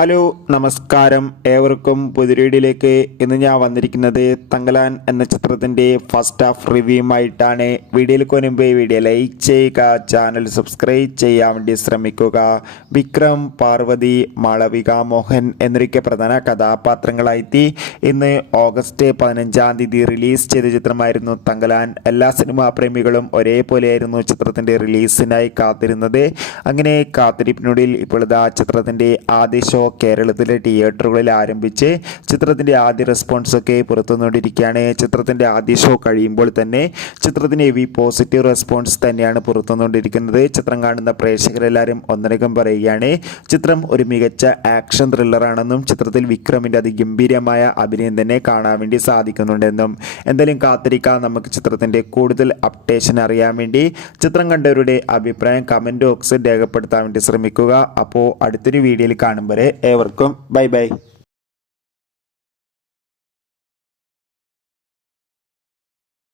Hello നമസ്കാരം, ഏവർക്കും പുതിരീടിലേക്ക്. ഇന്ന് ഞാൻ വന്നിരിക്കുന്നത് തങ്കലാൻ എന്ന ചിത്രത്തിൻ്റെ ഫസ്റ്റ് ഹാഫ് റിവ്യൂമായിട്ടാണ്. വീഡിയോയിലേക്ക് മുൻപ് വീഡിയോ ലൈക്ക് ചെയ്യുക, ചാനൽ സബ്സ്ക്രൈബ് ചെയ്യാൻ വേണ്ടി ശ്രമിക്കുക. വിക്രം, പാർവതി, മാളവിക മോഹൻ എന്നൊക്കെ പ്രധാന കഥാപാത്രങ്ങളായി ഇന്ന് ഓഗസ്റ്റ് 15 റിലീസ് ചെയ്ത ചിത്രമായിരുന്നു തങ്കലാൻ. എല്ലാ സിനിമാ പ്രേമികളും ഒരേപോലെയായിരുന്നു ചിത്രത്തിൻ്റെ റിലീസിനായി കാത്തിരുന്നത്. അങ്ങനെ കാത്തിരിപ്പിനുള്ളിൽ ഇപ്പോൾ ഇതാ ചിത്രത്തിൻ്റെ ആദ്യ ഷോ കേരളത്തിലെ തിയേറ്ററുകളിൽ ആരംഭിച്ച് ചിത്രത്തിൻ്റെ ആദ്യ റെസ്പോൺസൊക്കെ പുറത്തുവന്നുകൊണ്ടിരിക്കുകയാണ്. ചിത്രത്തിൻ്റെ ആദ്യ ഷോ കഴിയുമ്പോൾ തന്നെ ചിത്രത്തിന് ഹെവി പോസിറ്റീവ് റെസ്പോൺസ് തന്നെയാണ് പുറത്തുവന്നുകൊണ്ടിരിക്കുന്നത്. ചിത്രം കാണുന്ന പ്രേക്ഷകരെല്ലാവരും ഒന്നടങ്കം പറയുകയാണ് ചിത്രം ഒരു മികച്ച ആക്ഷൻ ത്രില്ലറാണെന്നും ചിത്രത്തിൽ വിക്രമിൻ്റെ അതിഗംഭീരമായ അഭിനയം തന്നെ കാണാൻ വേണ്ടി സാധിക്കുന്നുണ്ടെന്നും. എന്തായാലും കാത്തിരിക്കാം, നമുക്ക് ചിത്രത്തിൻ്റെ കൂടുതൽ അപ്ഡേഷൻ അറിയാൻ വേണ്ടി. ചിത്രം കണ്ടവരുടെ അഭിപ്രായം കമൻറ്റ് ബോക്സിൽ രേഖപ്പെടുത്താൻ വേണ്ടി ശ്രമിക്കുക. അപ്പോൾ അടുത്തൊരു വീഡിയോയിൽ കാണും വരെ ഏവർക്കും ബൈ ബൈ.